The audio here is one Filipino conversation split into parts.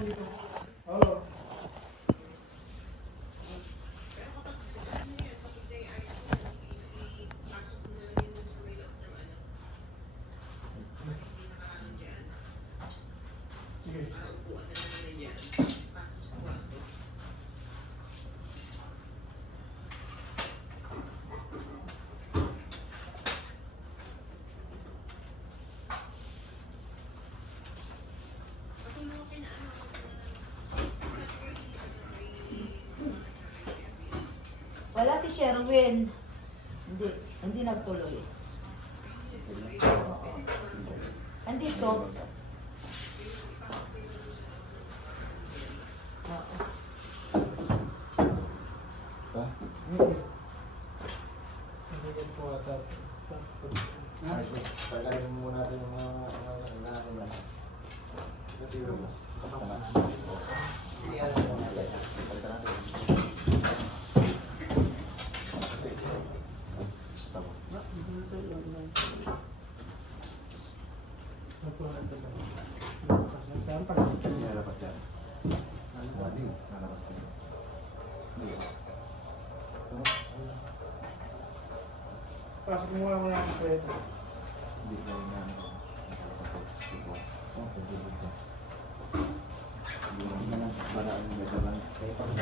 Oo. Sige. Wala si Sherwin. Hindi nagtuloy. Andito. Ha? Hindi po ata. Pagkain mo natin yung mga natin na. Natiro mo. Iyan mo natin. Pagkain natin. Saan pa? Hindi dapat yan. Hindi. Nalapas ko. Hindi. Pasok mo muna ang presa. Hindi ko rin yan. Hindi mo naman paraan yung gagalan. Kaya pang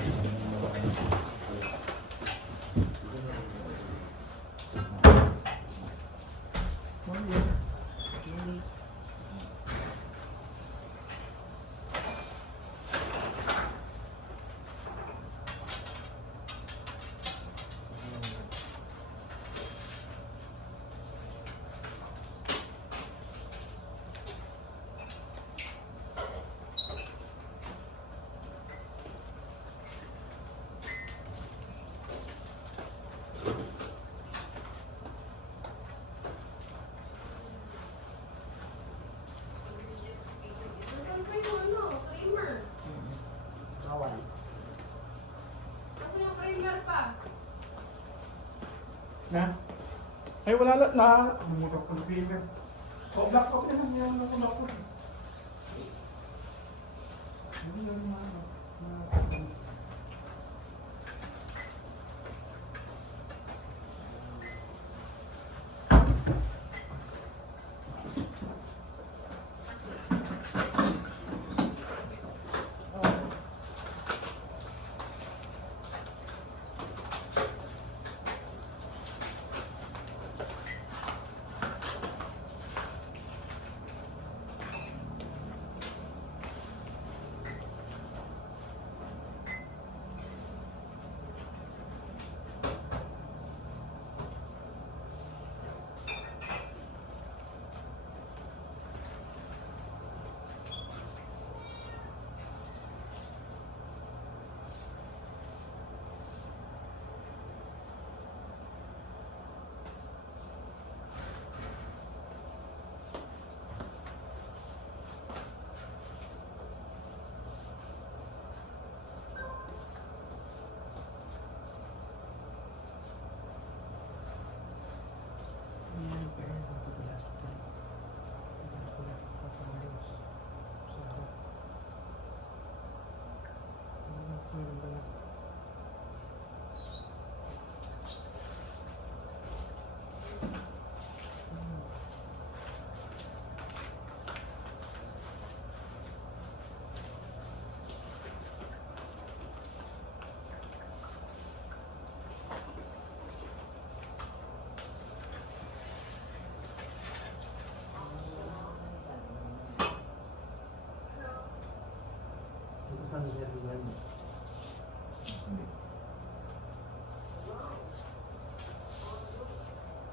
Na? Ay, wala na. Bumulok ko ng finger. O, black out na. Mayroon na ko black out.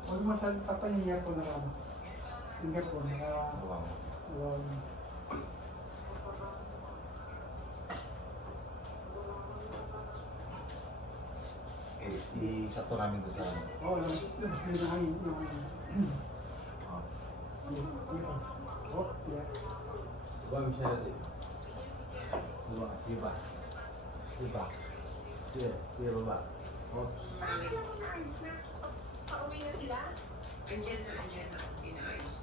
Huwag masyadong papahinga ko na ano. Finger ko na i-sakto namin ito sa ano. Oo, lang. Nahangin. Oh, yeah. Diba, Michelle? Diba? Diba? Diba? Diba ba? Oh. Bakit lang inaayos na? Pauwi na sila? Andyan na, inaayos.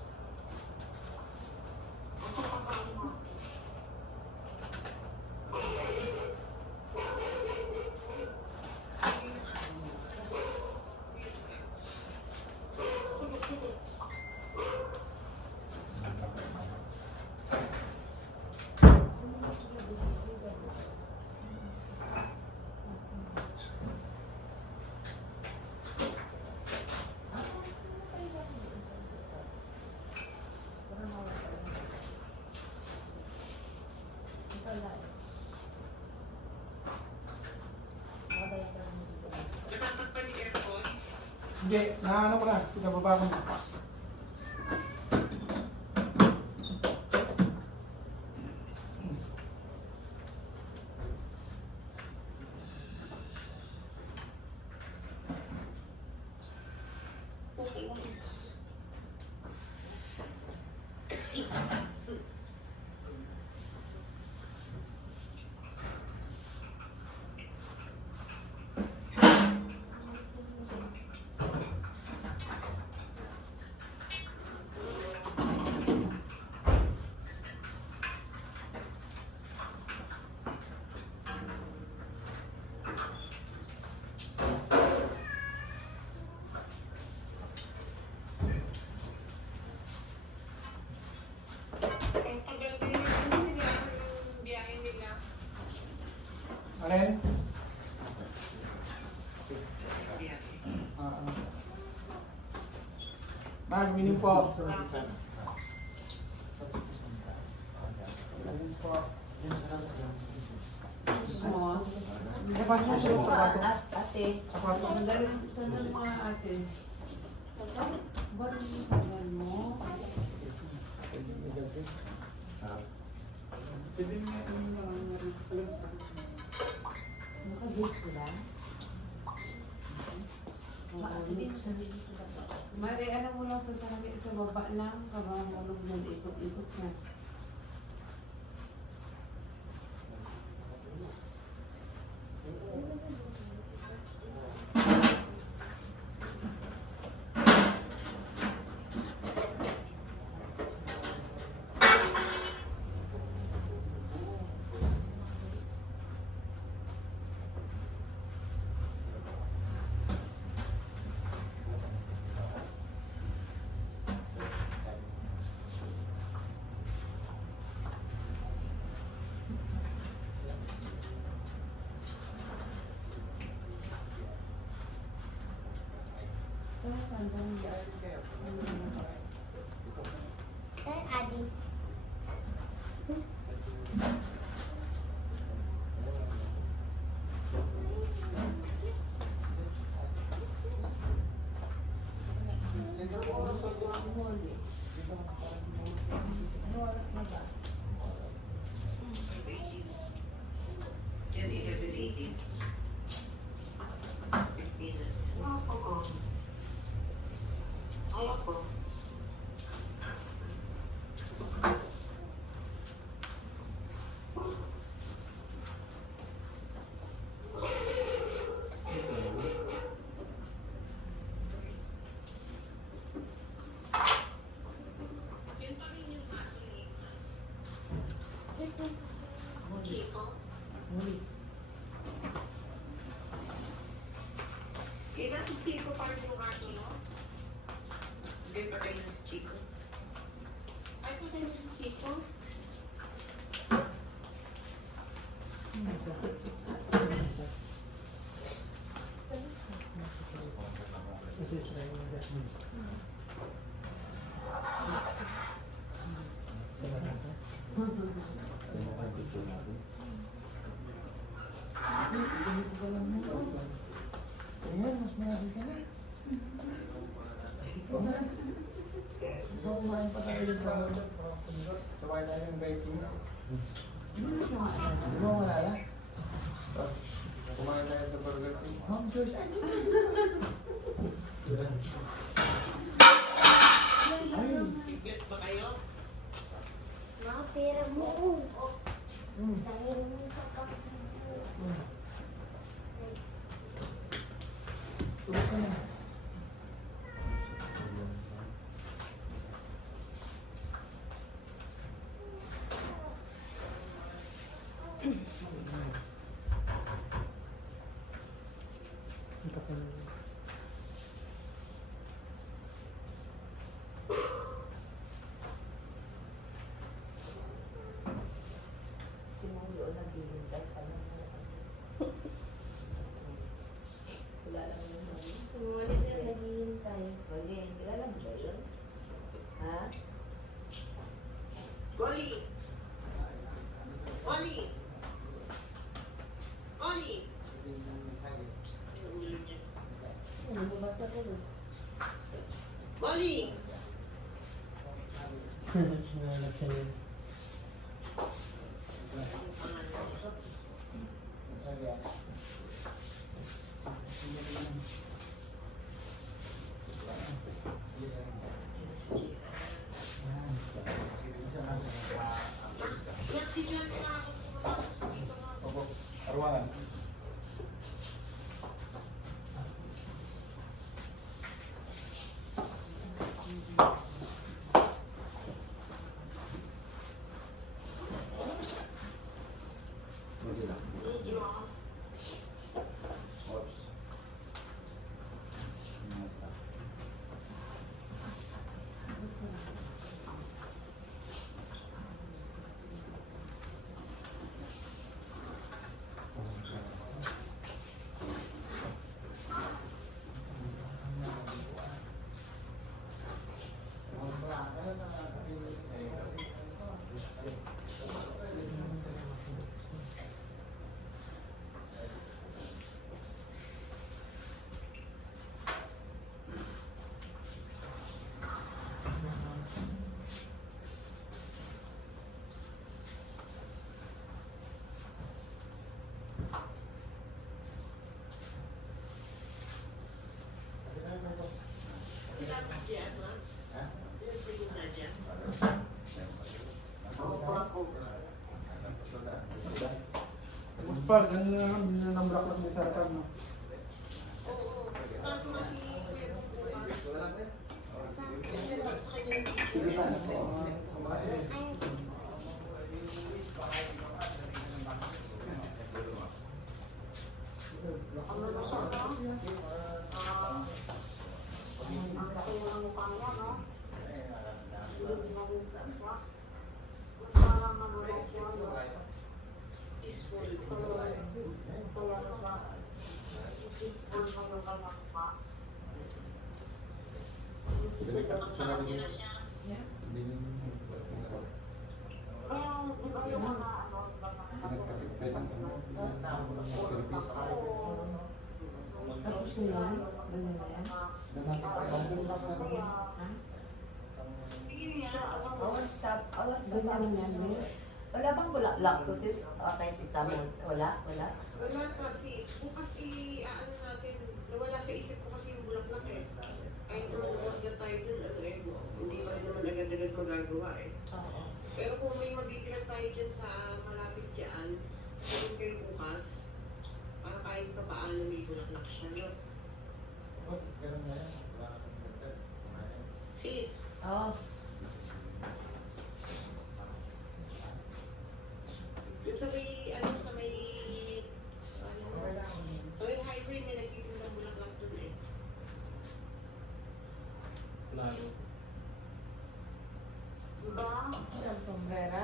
Hindi, naano ko na. Pinababa ko na. Ang tagal din yung biyahe nila. Alin? Biyahe. Mag-winning po. Alin po. Sapat mo siya. Sapat mo. Ate, Sapat mo. Saan ang mga ate? Ba't yung tagal mo? Sabihin mo yung nakagate sila. Sabihin mo sa video sila. Mari, ano mo lang sa baba lang, para marunong mo ikot-ikot na. Saan ba yung gano'n kayo? Sir Adi. Yan, 11:18. Pilipinas. Oo. Ay, ako. Yun pa rin yung aso ni Chico. Iba si Chico pa rin yung aso, no? Hindi pa rin si Chico. Ay, pa rin si Chico? Ayan, mas marami ka na. Kumain pa tayo sa sabay tayo yung bike mo. Di mo malala? Tapos kumain tayo sa Burger King. Ma'am Joyce, ay! Bigas ba kayo? Mga pera mo. Dahil mo sa Tulog ka na. Si Mundo naghihintay pa lang. Wala lang naman. Sumunod na naghihintay. Pwede, hindi alam ba yun? Ha? Oli! Oli! Oli! Ano mo basa ko doon? Wally! Arwan. Ano sila? Ops. Pag ano na lang, bilhin na ng bulaklak ni Sarkam, no? Sige pa. Sige pa. Sunod din. Tapos na yan? Ganun na yan? Ganun na yan, eh. Wala bang bulaklak to sis? Kahit isa mo? Wala? Wala? Wala pa sis. Bukas ano natin, nawala sa isip ko kasi yung bulaklak eh. Ay, order tayo dun, ano eh. Hindi man naman agad-agad magagawa eh. Oo. Pero kung may mabibilang tayo dyan sa malapit dyan, sabihin kayo bukas, para kahit pa paano may bulaklak siya, no? Sis, Oo. yung sa may, sa may highway, may nagpipin ng bulaklak dun eh. Lalo. Sa pambrera?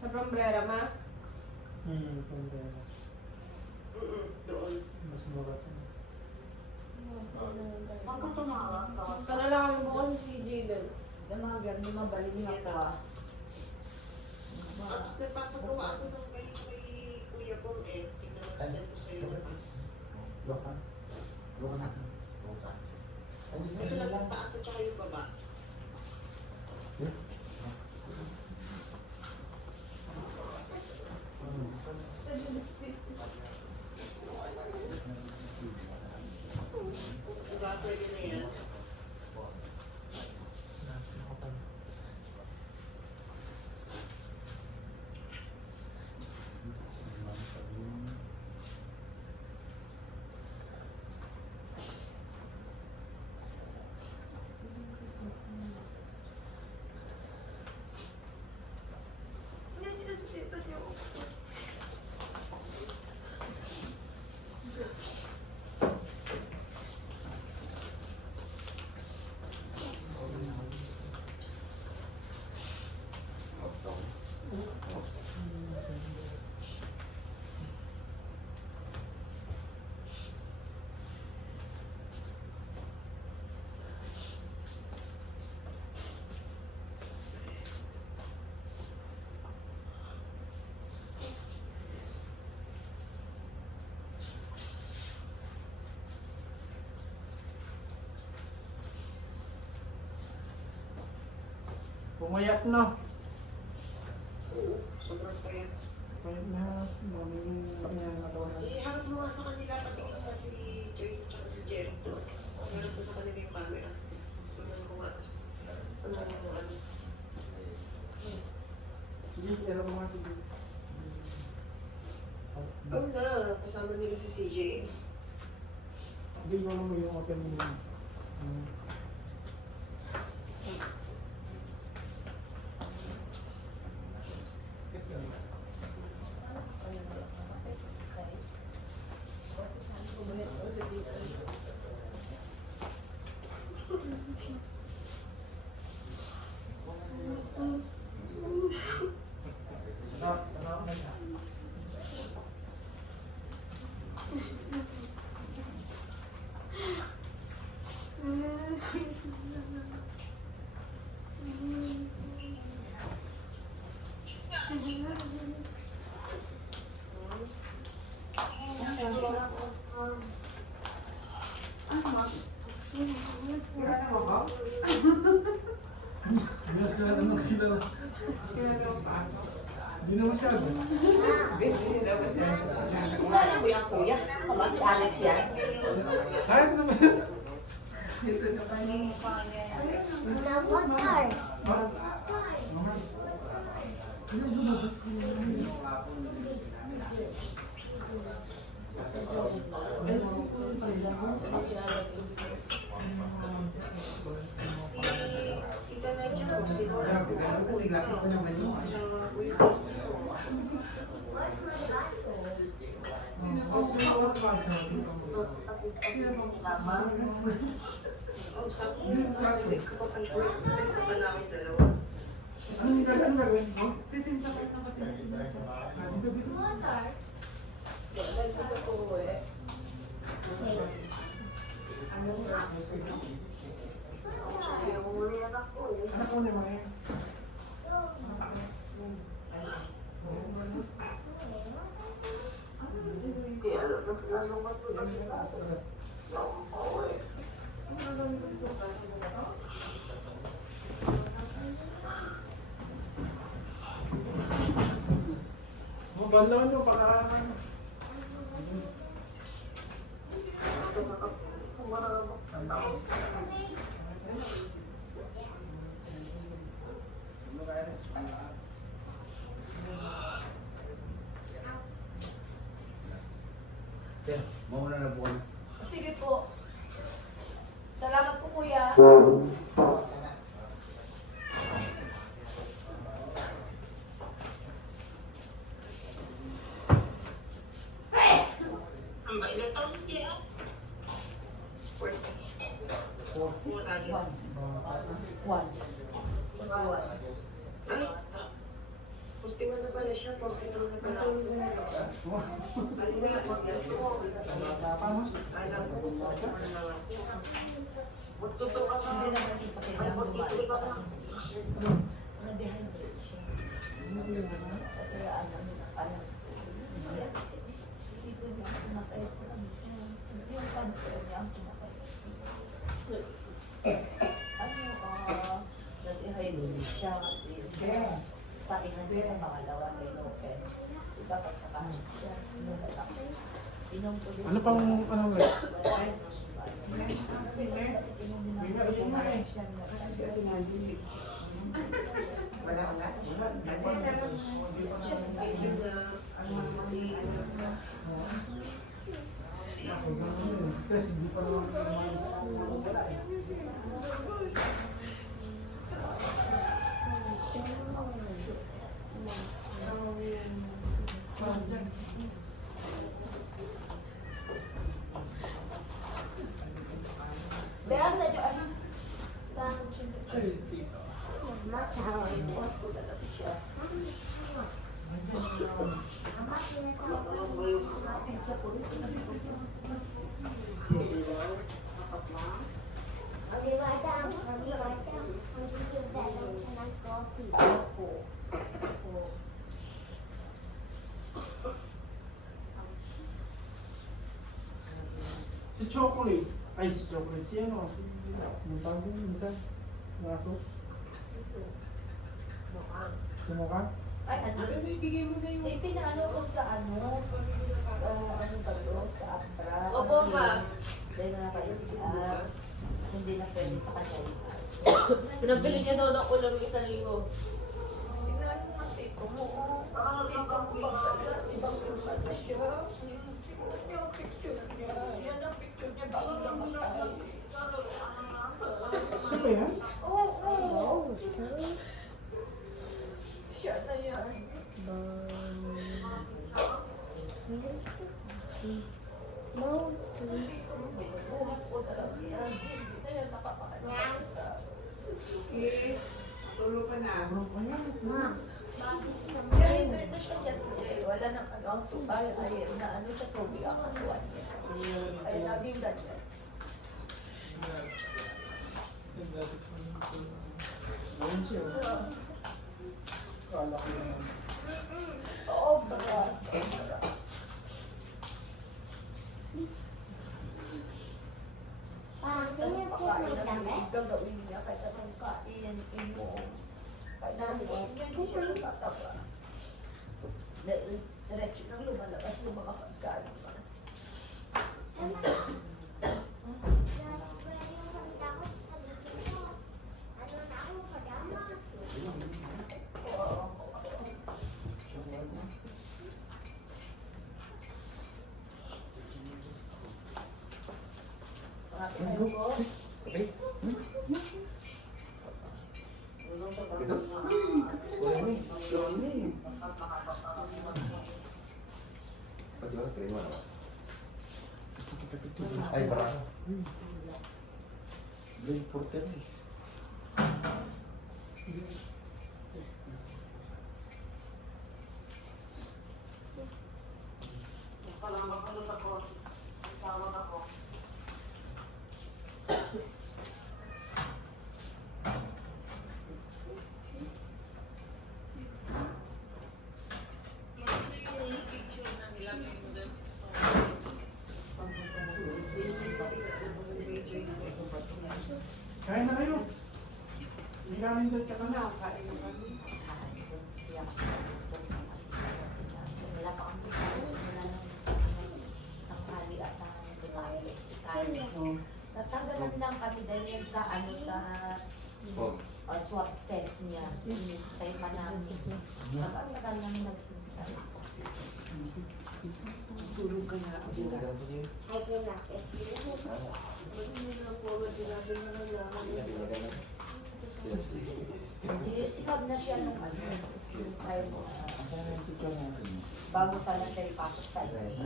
Sa pambrera, ma? Pambera. Doon. Mas mura ito. Para lang kami bukas si Jadel. Yung mga ganun, mabalik niya ako ah. Tapos napapagawa ako ng kay Kuya Bong eh. Tingnan ko send ko sa iyo. Loka. Loka na. Ito lang ang taas at saka yung baba. Diba, pwede na yan. Pumayat na. Oo, sobrang payat. Payat na. Maraming nakatawan na. Iharap mo nga sa kanila, patingin nga si Joyce at saka si Jericho. Iharap mo sa kanila yung camera. Tingnan ko nga. Ano. Sige, pero mo nga sige. Oo na, kasama nila si CJ. Hindi ko naman yung hotel mo. Hindi na sila ano kilala. Hindi na masyado. Kilala mo yung kuya? Ako ba si Alex yan? Kahit naman. Na water. Kita na siya kung sino na Kasi nga, ito naman yung sa waitlist. Oh, sabi ko pa namin dalawa. Anong gagawin mo? Titinta ka na patitinta siya. Water. Nagpunta ko eh. Anak ko na mga yan. Mabal naman yung baka... Sir, mauna na po kayo. Sige po. Salamat po kuya. Ang ba, ilang taon si Jia? 40. Wala din. One. Ay, ultima na pala siya, 42 na pala. Kanina, alam ko, magtuto ka pa. Hindi naman isa kailangan bumalik sa kanya. Na-dehydrate siya. Kaya alam. Hindi ko niya kumakay sa kanya. Yung cancer niya ang kumakay. Na-dehydrate siya kasi pakinan niya ang pangalawa kay Lopen. Iba pagkakasin siya. Inom ko din. Ano pang ano ba? Kasi hindi pa naman Bea sa inyo, ano? si Chocolate. Ay, si Chocolate. Si ano? Si... Yung tawag yun, minsan. Ngaso. Sumuka? Ay, ano? Ibigay mo na yung... Eh, pinaano ko sa ano ba to? Sa Abra. Opo, ma'am. Dahil na nakailas. Hindi na pwede sa kanya ilas. Pinabili niya daw ng ulam ng 1,000. Tingnan mo, ito mo. Ibang iba na siya. Yung picture niya. Yan ang picture niya bago namatay. Ano ba yan? Oo. Siya na yan. Binubuhat ko na lang yan. Hindi na yan nakapakalas sa... Tulog ka na. Dahil na siya dyan today. Wala nang ano ang tukay. Ay, na ano siya tubig ang katuan niya. Ay, laging ganyan. Ayan siya. Kala ko naman. Sobra, sobra. Gagawin niya kahit anong kain, inom. Kahit anong hindi siya natataba. Diretso nang lumalabas yung mga pagkain. Pati ba kaya mo na? Ay, barako. Brain porteris. Kaya na kayo. Hindi kami doon ka na. Wala pa kang pagkakas, wala nang tanghali at ang tumayo sa ospital. Natagalan lang kami dahil sa ano sa Oh. swab test niya. Hinintay pa namin. Tagal lang nagpunta. Tulog ka na. I cannot get Sinab na siya nung ano, nung time, bago sana siya ipasok sa ICU.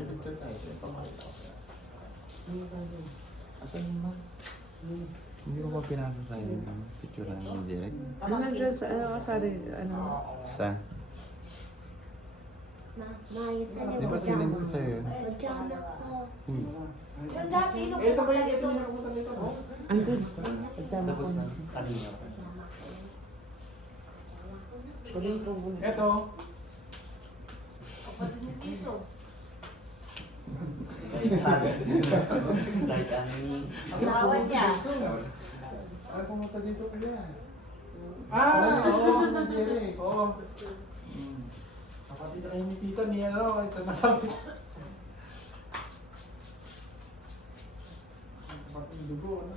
Hindi ko ba pinasa sa inyo ang picture ng direct? Ano nandiyan sa ano kasari? Ano? Sa? Maayos na Di ba sinend ko sa'yo yun? Pajama ko. Yung dati, nung Eh, ito ba yung pumunta ito dito, yung nakapunta dito? No? Andun. Tapos na kanina pa. Ito. kapatid niya dito. Asawa niya. Ay, pumunta dito kaya. Ah, oo, si Jerry. Oo. Kapatid na kayo ni Tita ni ano, kaya sa nasabi. Kapatid dugo, ano?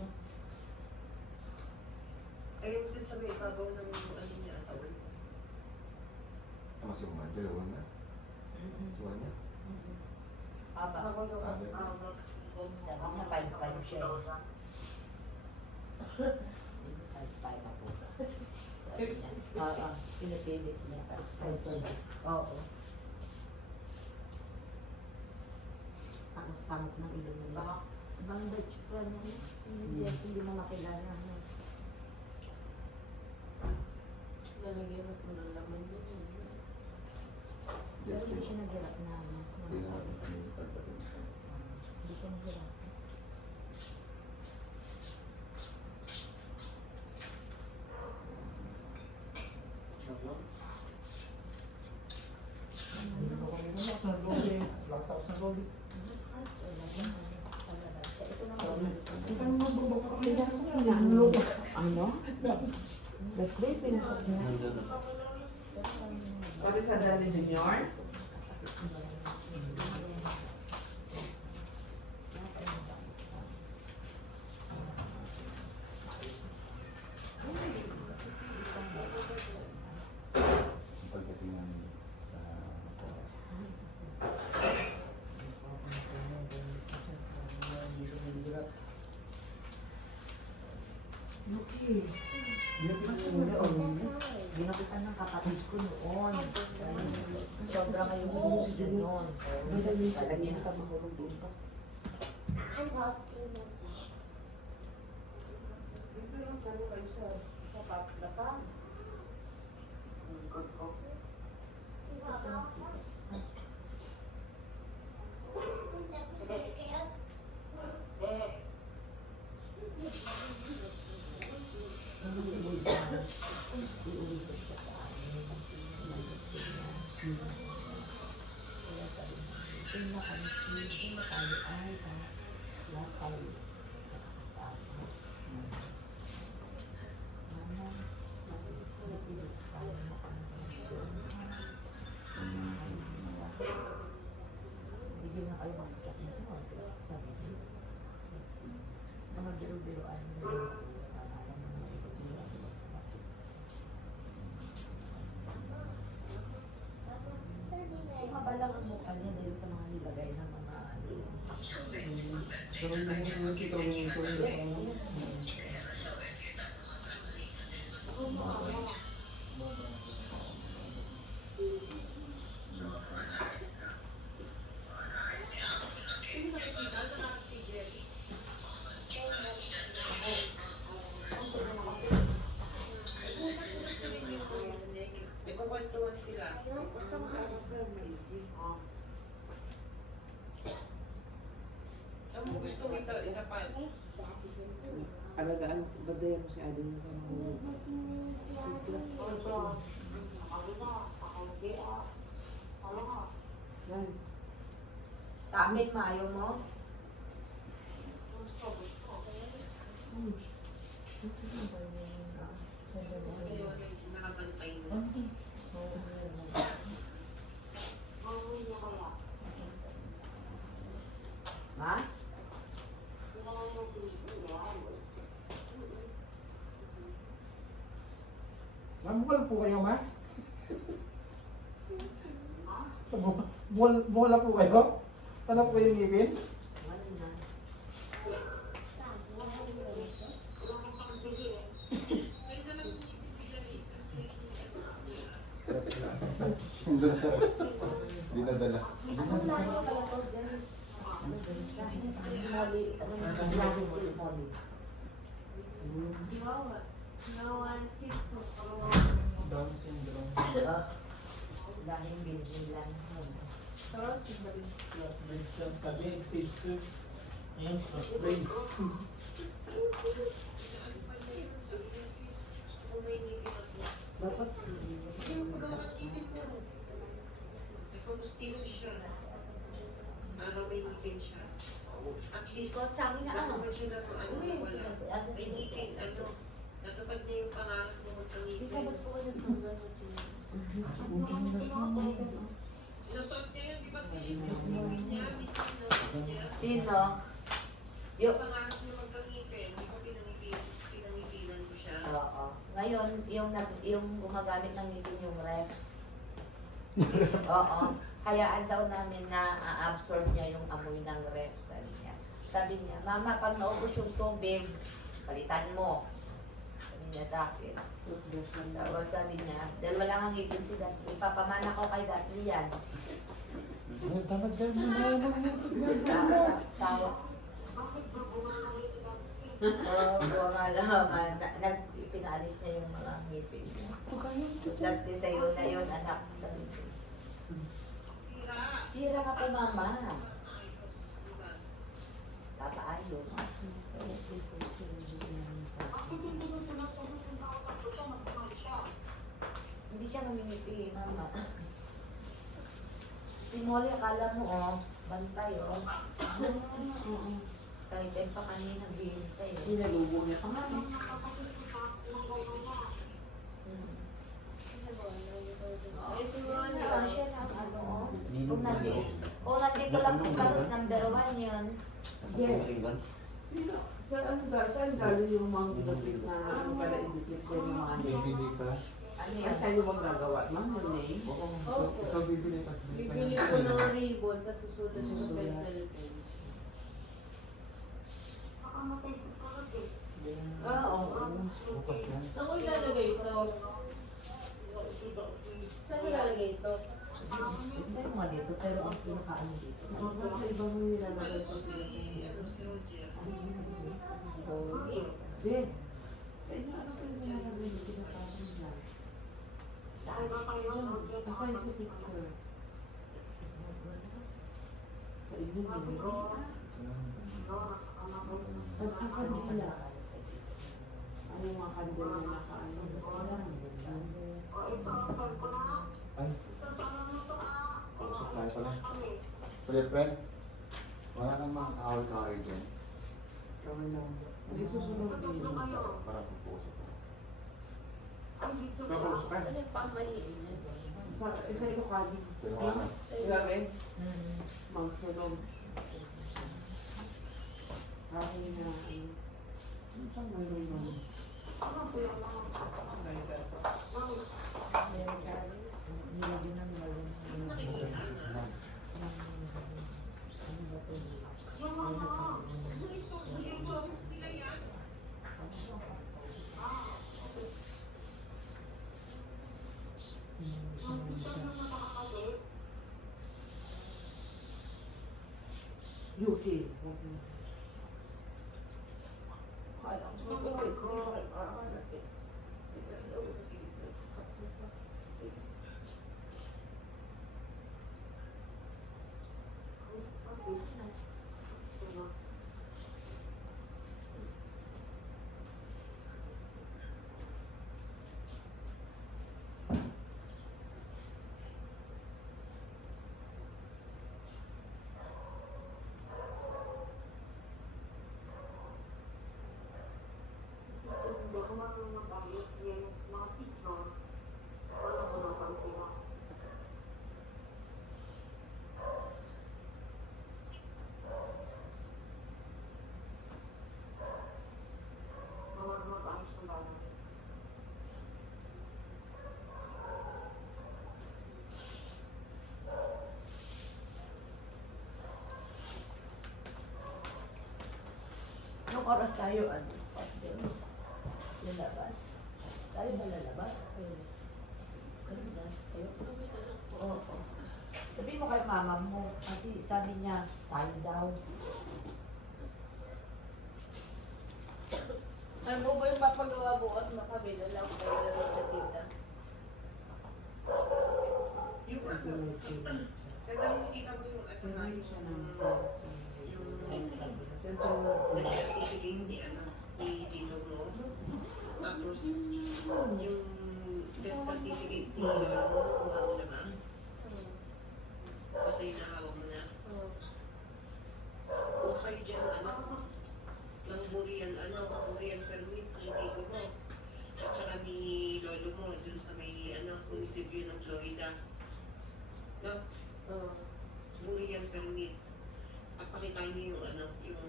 Ayun din sa may ibabaw ng ano niya, tawag. Sama si Umar, dalawa na. Tuwa niya. Papa. Sabi niya, 5'5" siya. 5'5" ako. Sabi niya. Oo, pinipilit niya. 5'5". Oo. Tangos-tangos ng ilong nila. Ibang Dutch pa niya. Yes, hindi mo makilala. Lalagyan mo ito ng laman din. Pero hindi siya nag-hirap na. Hindi na natin kami pagdating. Hindi siya nag-hirap. Pinasok mo na ang loob. Ano? That's great, pinasok niya. Nandun na. Pati sa Dali Junior? Pagdating namin sa Okay. Ginapitan ng kapatid ko noon. Sobra kayo gusto noon. Talagyan ka mahulog doon ka. Ang hapti mo. Dito lang sa kayo sa patla pa. Iuwi ko siya sa amin. Kaya sabi niya, doon na kami doon na tayo ay lahat tayo kasama. Mama, nagsisis tayo na kami doon. Hindi na kayo mag-chat na siya. Sabi niya, mga biro-biroan mo yun. Mabalang ang mukha niya dahil sa mga nilagay ng mga Pero yung nakita ko yung story sa ano. Nagkakwentuhan sila. Saan mo gusto itapan? Alagaan ba din mo si Adin sa mga yan. Sa amin, maayo mo? Nakabantay mo. Ma? Nabuhal po kayo, ma? Buhal po kayo? Ano po yung ngipin? Wala na. Doon sa dinadala. Si Molly, ano na lagi si Molly? Down syndrome. Dahil binilan. Sabi, exist. Ayun, spray. Dapat Yung pagkakatipid ko. Nagpamustiso siya. Para may ngipin siya. At least, Ikot sa amin na ano? naman siya na kung ano na wala. May ngipin, ano. Natupad niya yung pangarap mo Hindi ka magkangipin. ba't po kayo nagpagano? Sinusot niya yun, di ba si ngipin niya? Sinusot niya. Sino? Yung pangarap niya magkangipin, di ba pinangipinan ko siya. Oo. Ngayon, yung gumagamit ng ngipin yung ref. Oo. Hayaan daw namin na absorb niya yung amoy ng ref, sabi niya. Sabi niya, Mama, pag naubos yung tubig, palitan mo. Sabi niya sa akin. Tapos sabi niya, dahil wala kang ngipin si Dasli, papamana ko kay Dasli yan. Talaga Tawa. Oo, bunga naman. Pinaalis niya yung mga ngipin. Dasli sa'yo na yun, anak. Sabi niya. Sira. Sira ka po, Mama. Tataayos. Hindi siya namingiti, Mama. Si Molly, akala mo, bantay, Excited pa kanina, bihintay. Sinalubo niya pa nga. Oo, Ito nga Ano niya. siya ng ano? Kung nandito lang si Carlos, number 1 yun. Yes. Sino? Saan galing yung mga ginapit na pala indikit sa yung mga name? Bibili ka. Ano Ay, yan? tayo bang gagawa, ma'am, yung name? Oo. Ikaw bibili ka. Bibili ko ng ribbon, tapos susulat ko sa pencil pen. Oo. Bukas yan. Saan ko ilalagay ito? Saan ko ilalagay ito? Pero nga dito, pero ang pinakaano dito. Sa ibang nilalagay ko sila. Jen, sa inyo ano kayo nilalagay dito sa parang dyan? Saan? Assign sa picture. Sa inyo, nilagay. Pagkakandila. Ano yung mga kandila na nakaano? Ay. Pag-usap tayo pala. Kuya friend, wala namang awal-kawal dyan. Gawin lang. Hindi susunod din yun. Para pag-usap ko. Tapos pa. Ano yung pamahiin niya? Isa ito kagi. Pero wala. Grabe. Hmm. Magsulog. Kagi na ano. Ano saan mayroon doon? Nilagyan ng balon. UK. Anong oras tayo? Ano? Lalabas? Tayo ba lalabas? Kanina. Tayo? Oo. Sabihin mo kay mama mo, kasi sabi niya, tayo daw. Ano mo ba yung papagawa bukas makabila lang kayo lang sa tita? Ganda mo kita mo yung ano na Kailangan siya ng yung Central. nag-certificate ni ano, ni Tito Mo. Tapos, yung death certificate ni Lola mo, nakuha mo na ba? Kasi nakahawak mo na. Kuha kayo dyan, ano, ng burial, burial permit ni Tito Mo. At saka ni Lolo mo, dun sa may, munisipyo ng Florida. No? Burial permit. Papakita niyo yung yung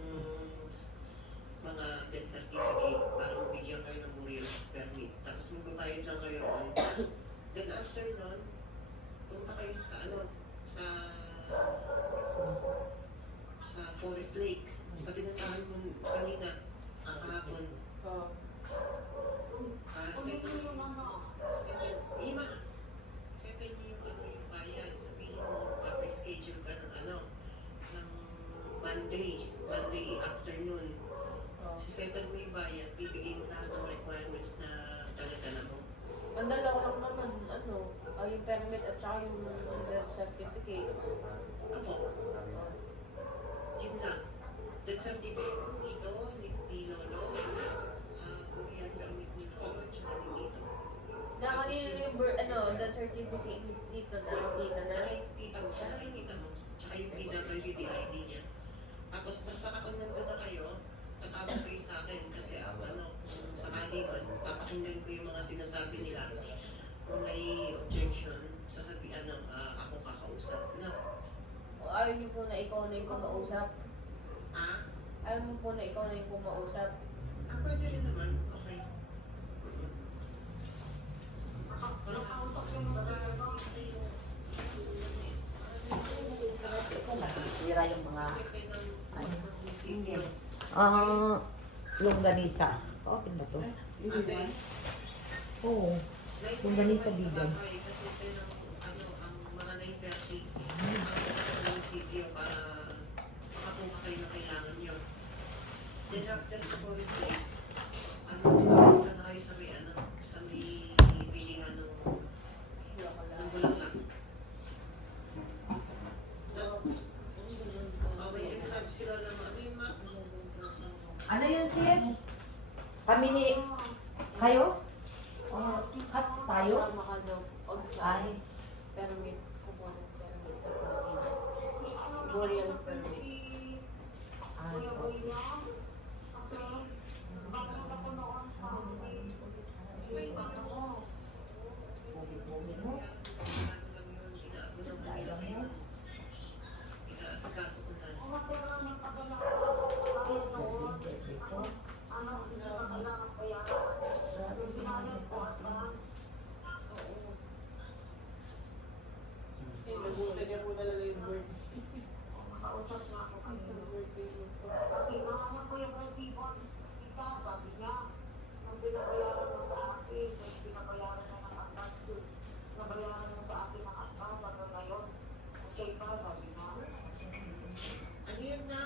mga death certificate para mabigyan kayo ng burial permit. Tapos magbabayad lang kayo on. Then after nun, punta kayo sa sa Forest Lake. Sabi ng tahan mo kanina, kahapon. Second yung yung bayan. Sabihin mo, schedule ka ng Monday afternoon. Si Second mo yung bayan, bibigay mo lahat ng requirements na dala-dala mo. Ang dala ko lang naman, yung permit at saka yung death certificate. Apo. Yun lang. Death certificate dito, ni Lolo. Burial permit ni Lolo, tsaka ni Tito. Nakalino yung death certificate dito na, dito na. Tita mo, tsaka kay tita mo. Tsaka yung PWD ID niya. Tapos basta kapag nandun na kayo, tatawag kayo sa akin kasi kung sakali man, papakinggan ko yung mga sinasabi nila. Kung may objection, po na ikaw na yung kumausap. Ah? Ayaw mo po na ikaw na yung kumausap. Ah, pwede rin naman. Okay. Sira yung mga ano. Longganisa. Okay ba to? Oo. Yung ganisa vegan. Kasi ito yung ang mga 9:30 ang studio para makakuha kayo na kailangan nyo. Then after the forest day, punta na kayo sa may sa may bilingan ng bulaklak. May sinasabi sila lang, ano yung ma? Ano yun, sis? Kami ni... Kayo? Kat tayo? Sama ka daw. Ay. Permit. Kukuha ng permit sa Florida. Burial permit. Ay, okay. Bugi-bugi mo. Inaasikaso ko na. Birthday ko. Nagulat niya po talaga yung birthday. Ano yun na?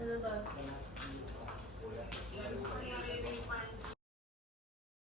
Ano ba? Yan,